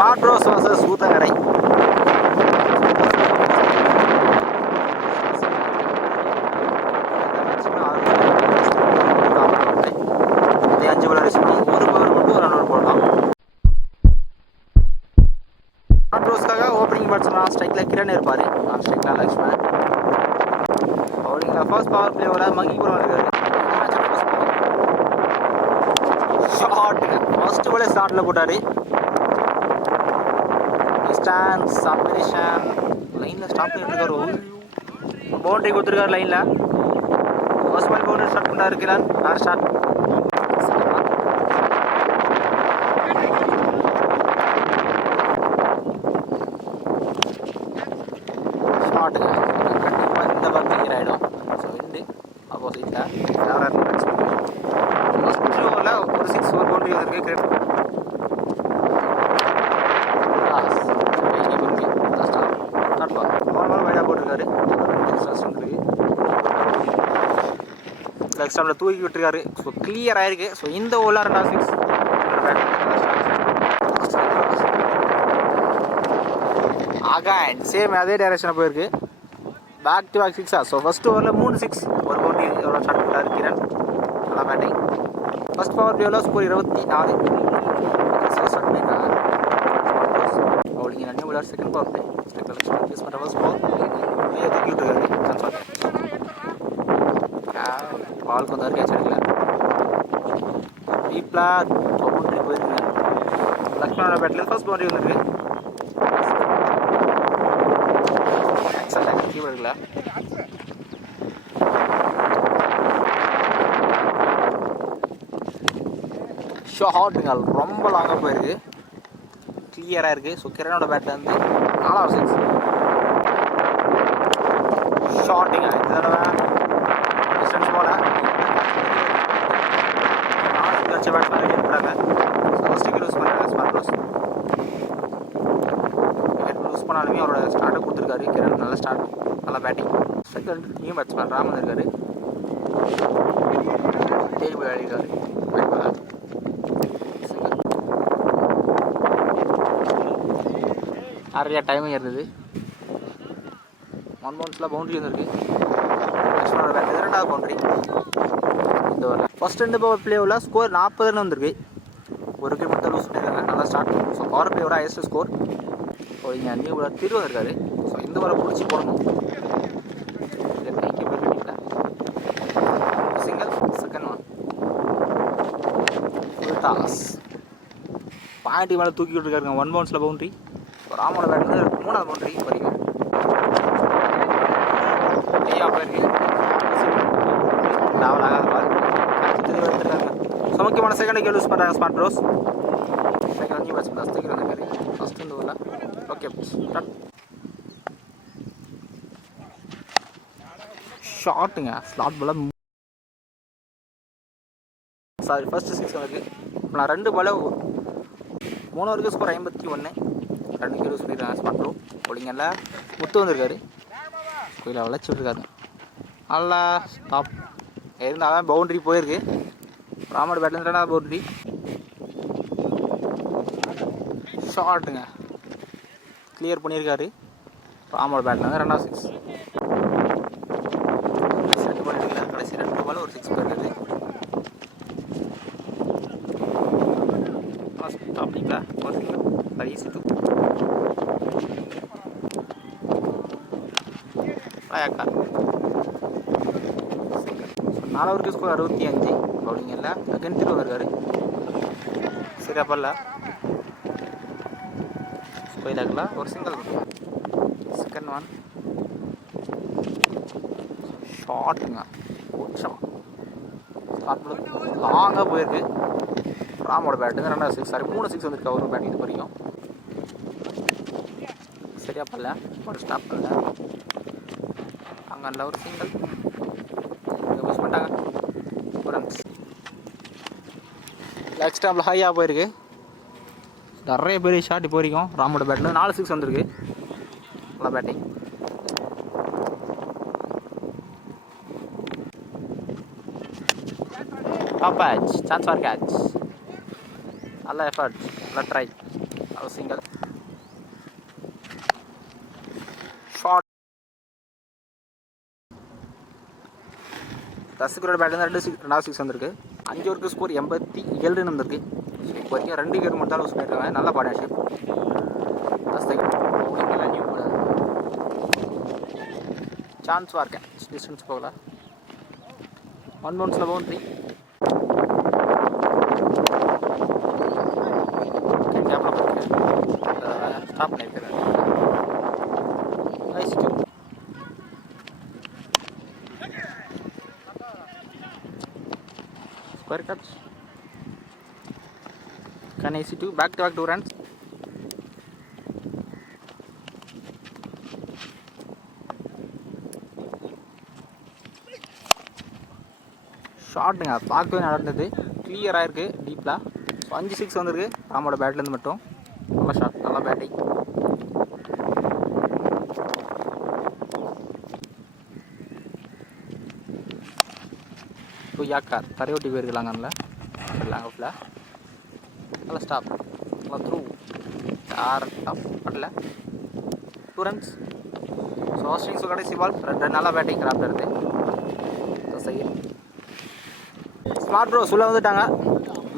Smart bros versus Uthangarai. ஸ்ட்ரைக்ல கிரண் இருப்பாரு, நான் ஸ்ட்ரைக்ல லக்ஷ்மன். பவுலிங்ல ஃபர்ஸ்ட் பவர் பிளேவரா மங்கி கூட இருக்காரு. ஷாட் ஃபர்ஸ்ட் பாலே ஸ்டார்ட்ல போட்டாரு. டிஸ்டன்ஸ் சப்மிஷன் லைன்ல ஸ்டாப் பண்ணிட்டு இருக்காரு. பவுண்டரி கொடுத்துருக்காரு லைன்ல. ஃபர்ஸ்ட் பால் பவுண்டரி ஸ்டார்ட் பண்ணாரு கிரண். நான் ஸ்டார்ட் எக்ஸ்ட்ராவில் தூக்கி விட்டுருக்காரு. ஸோ கிளியர் ஆயிருக்கு. ஸோ இந்த ஓவரில் 2 6 அகைன் சேம் அதே டைரக்ஷனில் போயிருக்கு. Back to back 6. So first ஓவரில் 3 6 ஒரு பவுண்டரி எவ்வளோ ஸ்டார்ட் பண்ணார் கிரண். நல்லா பேட்டிங். ஃபர்ஸ்ட் பவர் பிளேவில் ஸ்கோர் 24. பவுலிங் ரன் விளையாட செகண்ட் பவர் பிளே யூஸ் பண்ணுற ஃபர்ஸ்ட் பால் தூக்கி விட்டுருக்காரு. பால் கொஞ்சம் கேட்ச் எடுக்கல. டீப்ல பவுண்டரி போயிருக்கு. லக்ஷ்மணோட பேட்டில் ஃபர்ஸ்ட் பவுண்டரி வந்துருக்கு. எக்ஸலண்ட் கீப்பர் இருக்குல்ல. ஷாட்டுங்க ரொம்ப லாங்காக போயிருக்கு. கிளியராக இருக்குது. ஸோ கிரணோட பேட்டில் வந்து 4வது 6 ஷாட்டுங்க. இந்த தடவை டிஸ்டன்ஸ் போல வச்ச பேட்ஸ்மேன் ரெடி பண்ணுறாங்க. ஃபர்ஸ்ட் விக்கெட் யூஸ் பண்ணுறாங்க ஸ்மார்ட் ப்ரோஸ். விக்கெட் யூஸ் பண்ணாலுமே அவரோட ஸ்டார்ட்டை கொடுத்துருக்காரு கிரண். நல்ல ஸ்டார்ட், நல்லா batting. Second new batsman Raman இருக்காரு. தேடி போய் அடிக்கிறாரு. நிறையா டைமிங் இருந்தது. 1 பவுன்ஸில் பவுண்டரி வந்துருக்கு. லக்ஷ்மணோட பேட் 2வது பவுண்டரி இந்த ஓவரில். ஃபர்ஸ்ட் 2 பவர் பிளேவில் ஸ்கோர் 40 வந்திருக்கு. ஒரு விக்கெட் மட்டும் லூஸ் பண்ணியிருக்காங்க. நல்லா ஸ்டார்ட். ஸோ பவர் பிளேயோட ஹையஸ்ட் ஸ்கோர். ஸோ இங்கே நியூ பவுலர் திரு வந்திருக்காரு. ஸோ இந்த ஓவரை பிடிச்சி போடணும். Single second one full toss. Point மேலே தூக்கி விட்டுருக்காருங்க. 1 பவுன்ஸில் பவுண்டரி. ராமோட பேட் வந்து 3வது பவுண்டரி வரைக்கும் போயிருக்கு. ட்ராவல் ஆகாத பால் எடுத்துருக்காங்க. ஸோ முக்கியமான செகண்ட் விக்கெட் யூஸ் பண்ணுறாங்க smart bros. Second new batsman தஸ்திக்கு வந்துருக்காரு ஃபஸ்ட் இந்த ஊரில். ஓகே ஷாட்டுங்க ஸ்லாட் பால். சாரி ஃபர்ஸ்ட் 6 வந்துருக்கு. இப்போ நான் 2 பால் 3 வரைக்கும் ஸ்கோர் 51. 2 விக்கெட் யூஸ் பண்ணிடுறாங்க ஸ்மார்ட் ப்ரோ. போலிங்கல்ல முத்து வந்திருக்காரு. கோயிலை வளைச்சி விட்டுருக்காரு. நல்லா ஸ்டாப் இருந்தாலும் பவுண்டரி போயிருக்கு. ராமோட பேட்லேருந்து 2வது பவுண்டரி. ஷாட்டுங்க கிளியர் பண்ணியிருக்காரு. ராமோட பேட்லேருந்து 2வது 6 செட் பண்ணியிருக்கல. கடைசி 2 பால் ஒரு 6 போயிருக்குது. ஸ்டாப்பிங்களா சரி சுற்று அக்கா 4 ஸ்கோர் 65. பவுலிங் இல்லை. அகன் திரு வந்திருக்காரு. சரியா பல்ல ஸ்கொயிலாக்கல ஒரு சிங்கிள். செகண்ட் ஒன் ஷாட்டுங்க. ஷாட் லாங்காக போயிருக்கு. ராமோட பேட்டு 2வது 6 சாரி 3 6 வந்துருக்கு. அவரும் பேட்டிங் இது வரைக்கும் சரியா பல்ல ஒரு ஸ்டாப் பண்ணல. அங்கே ஒரு சிங்கிள் யூஸ் பண்ணிட்டாங்க. லெக் ஸ்டாம்பில் ஹையாக போயிருக்கு. நிறைய பேர் ஷாட் இப்போ வரைக்கும். ராமோட பேட்டில் 4 6 வந்திருக்கு. நல்லா batting. Top patch chance for catch. நல்ல எஃபர்ட். நல்லா ட்ரை. சிங்கிள் தஸ்கரோட பேட்லேருந்து 2 6 வந்திருக்கு. 5 ஓவருக்கு ஸ்கோர் 87 வந்திருக்கு. இப்போ வரைக்கும் 2 விக்கெட் மட்டும் தான் லூஸ் பண்ணியிருக்காங்க. நல்ல பார்ட்னர்ஷிப். நியூ போலர் சான்ஸ் இருக்கேன், டிஸ்டன்ஸ் போகல. 1 பவுன்ஸில் பவுண்ட்ரி. ஸ்டாப் பண்ணியிருக்கிறேன். Nice two. Square cuts. Can IC2 back to back 2 runs. ஷார்ட்டுங்க பார்க்கவே நடந்தது, கிளியராக இருக்குது டீப்பில். ஸோ 5 6 வந்திருக்கு ராமோட பேட்லேருந்து மட்டும். நல்ல ஷாட், நல்லா பேட்டிங். இப்போ யாக்கார் தரையொட்டி போயிருக்கலாங்கல்ல லாங்கப்பில். நல்லா ஸ்டாப், நல்லா த்ரூ யார் டாப் படல. 2 runs. ஸோ ஸ்ட்ரிங்ஸ் கடைசி பால் 2 நல்லா பேட்டிங் கிராப்ட் இருந்து. சரி ஸ்மார்ட் ப்ரோ சொல்ல வந்துட்டாங்க.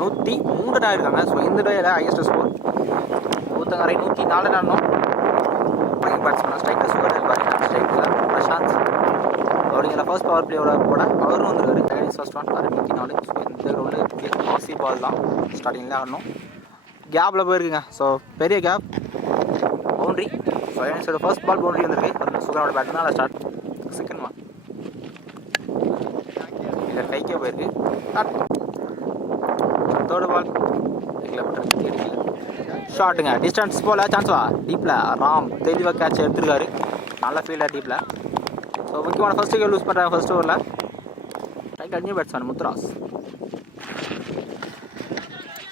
103 ஆகிருக்காங்க. ஸோ இந்த டேயில் ஹையஸ்ட் ஸ்கோர். ஊத்தங்கரை 104 ஆடணும். ஓப்பனிங் பேட்ஸ்மேன் ஸ்ட்ரைக்கர் சுகர் இருப்பார். ஸ்ட்ரைக்கில் பிரசாந்த் அப்படிங்கிற ஃபர்ஸ்ட் பவர் பிளேயோட கூட அவரும் வந்துருக்காரு. Second first one 104. ஸோ இந்த ரவுண்டு ஆசி பால் தான் ஸ்டார்டிங்கில் ஆடணும். கேப்பில் போயிருக்குங்க. ஸோ பெரிய கேப், பவுண்ட்ரி. ஸோ என்னோட ஃபர்ஸ்ட் பால் பவுண்ட்ரி வந்துருக்கு. சுகரோட பேட் தான் ஸ்டார்ட். செகண்ட் ஒன் இல்லை கைக்கே போயிருக்கு. தேர்டு பால் ஷார்ட்டுங்க, டிஸ்டன்ஸ் போல் சான்ஸ்வா டீப்பில். ராம் தெளிவாக கேட்ச் எடுத்துருக்காரு. நல்ல ஃபீல்டாக டீப்பில். ஸோ முக்கியமான ஃபர்ஸ்ட் விக்கெட் லூஸ் பண்ணுறாங்க ஃபர்ஸ்ட் ஓவரில். Striker new batsman Muthuraj.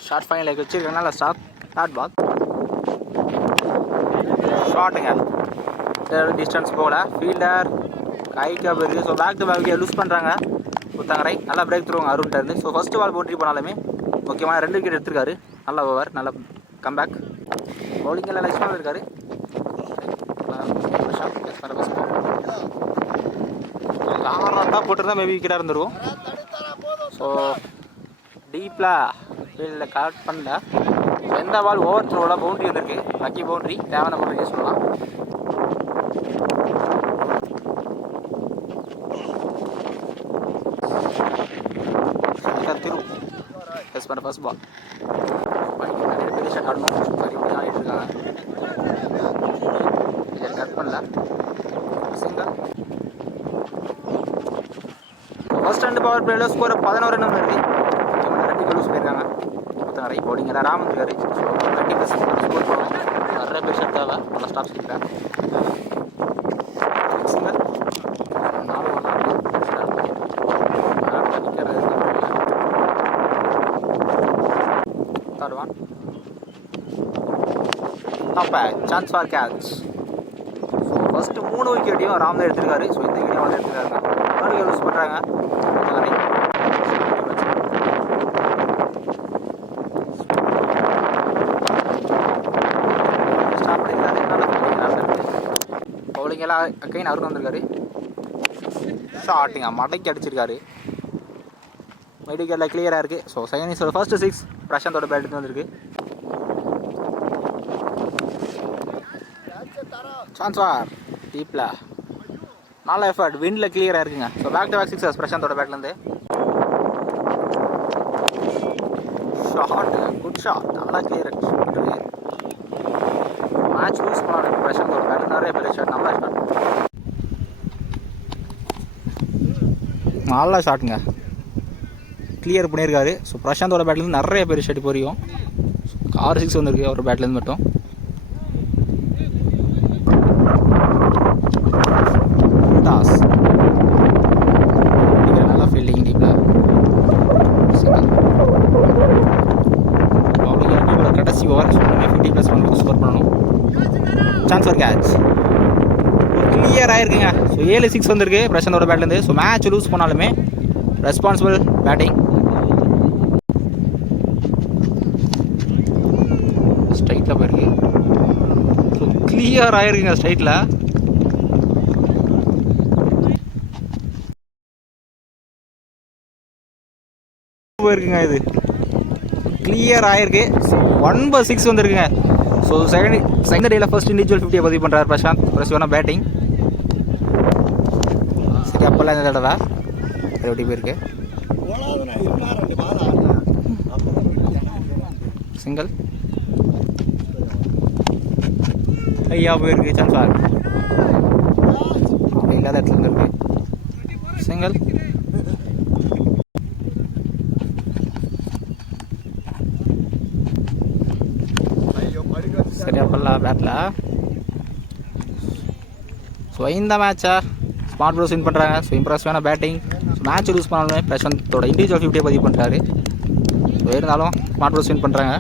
Short final வச்சுருக்காங்க. நல்லா ஸ்டாப். தேர்ட் பால் ஷார்ட்டுங்க, டிஸ்டன்ஸ் போகல. ஃபீல்டர் கைக்காக போயிருக்கு. So back to back wicket lose பண்ணுறாங்க ஊத்தங்கரை. நல்லா பிரேக் த்ரூவாங்க அருண்கிட்ட. ஸோ ஃபஸ்ட்டு பால் பவுண்டரி போனாலுமே முக்கியமான 2 விக்கெட் எடுத்திருக்காரு. நல்ல ஓவர், நல்ல கம்பேக். பவுலிங் எல்லாம் லட்சமாக இருக்காரு. காரணம் போட்டிருந்தா மேபி விக்கெட்டாக இருந்திருக்கும். ஸோ டீப்பில் ஃபீல்டில் கரெக்ட் பண்ணல. எந்த பால் ஓவர் த்ரோவில் பவுண்ட்ரி வந்திருக்கு. லக்கி பவுண்ட்ரி, தேவையான பவுண்ட்ரி சொல்லலாம். திரு டெஸ்ட் பண்ண ஃபர்ஸ்ட் பால். நிறைய பெரிய ஷாட் ஆடணும். சரி இப்படி ஆடிட்டு இருக்காங்க. இதை கட் பண்ணல. சிங்கிள். ஃபர்ஸ்ட் 2 பவர் பிளேயில் ஸ்கோர் 11 ரன் வருது. 2 லூஸ் போயிருக்காங்க. ஊத்தங்கரை பவுலிங் ராமன் இருக்காரு. ஸோ 30+ ஸ்கோர் பண்ணணும். நிறைய பெரிய ஷாட் தேவை. நல்லா ஸ்டாப் சொல்லியிருக்காங்க. Single. 4 1 third one. Top chance for catch. So first 3 விக்கெட்டையும் ராம் தான் எடுத்திருக்காரு. ஸோ இந்த விக்கெட்டையும் அவர் எடுத்துருக்காங்க. 3 விக்கெட் யூஸ் பண்ணுறாங்க. ஸ்டாப் பண்ணியிருக்காரு. பவுலிங் எல்லாம் அக்கைன் அவருக்கு வந்திருக்காரு. ஷாட்டிங்க மடைக்கு அடிச்சிருக்காரு. மெடிக்கலில் கிளியராக இருக்குது. ஸோ செகண்ட் இன்னிங்ஸோட ஃபர்ஸ்ட் 6 பிரசாந்தோட பேட்டு வந்துருக்கு. சான்ஸ்வார் டீப்பில் நல்ல எஃபர்ட், விண்டில் கிளியராக இருக்குங்க. ஸோ பேக் டு பேக் 6 பிரசாந்தோட பேட்லேருந்து. ஷாட், குட் ஷாட், நல்லா கிளியர் பண்ணுறது. மேட்ச் லூஸ் பண்ணாரு பிரசாந்தோட பேட். நிறைய பெரிய ஷாட், நல்லா ஷாட், நல்லா ஷாட்டுங்க, கிளியர் பண்ணியிருக்காரு. ஸோ பிரசாந்தோட பேட்லேருந்து நிறைய பெரிய ஷாட் போறியும். 6 6 வந்துருக்கு அவர் பேட்லேருந்து மட்டும். டாஸ் நல்லா ஃபீல்டிங் டீப்பில். கடைசி ஓவர் 50+ 1 ஸ்கோர் பண்ணணும். சான்ஸ் ஃபார் கேட்ச் கிளியர் ஆகிருக்குங்க. ஸோ 7 6 வந்திருக்கு பிரசாந்தோட பேட்லேருந்து. ஸோ மேட்ச் லூஸ் பண்ணாலுமே ரெஸ்பான்சிபிள் பேட்டிங். ஸ்ட்ரைட்டில் போயிருக்கு. ஸோ கிளியர் ஆகிருக்குங்க ஸ்ட்ரைட்டில். போயிருக்குங்க. இது கிளியர் ஆகிருக்கு. 1/6 வந்துருக்குங்க. ஸோ செகண்ட் டேயில் ஃபர்ஸ்ட் இண்டிவிஜுவல் 50 பதிவு பண்ணுறாரு பிரசாந்த். பிரசிவான பேட்டிங். சரி, அப்போல்லாம் இந்த தடவை எப்படி போயிருக்கு. சிங்கிள் ஐயா போயிருக்கு. சான்ஸ் ஆகும் இல்லாத இடத்துல இருக்கு. சிங்கிள் சரியா பண்ணலாம் பேட்டில். ஸோ இந்த மேட்சை ஸ்மார்ட் ப்ரோஸ் வின் பண்ணுறாங்க. ஸோ இம்ப்ரெசிவான பேட்டிங். மேட்ச் லூஸ் பண்ணாலுமே பிரசாந்தோட இண்டிவிஜுவல் 50 பதிவு பண்ணுறாரு. ஸோ இருந்தாலும் ஸ்மார்ட் ப்ரோஸ் வின் பண்ணுறாங்க.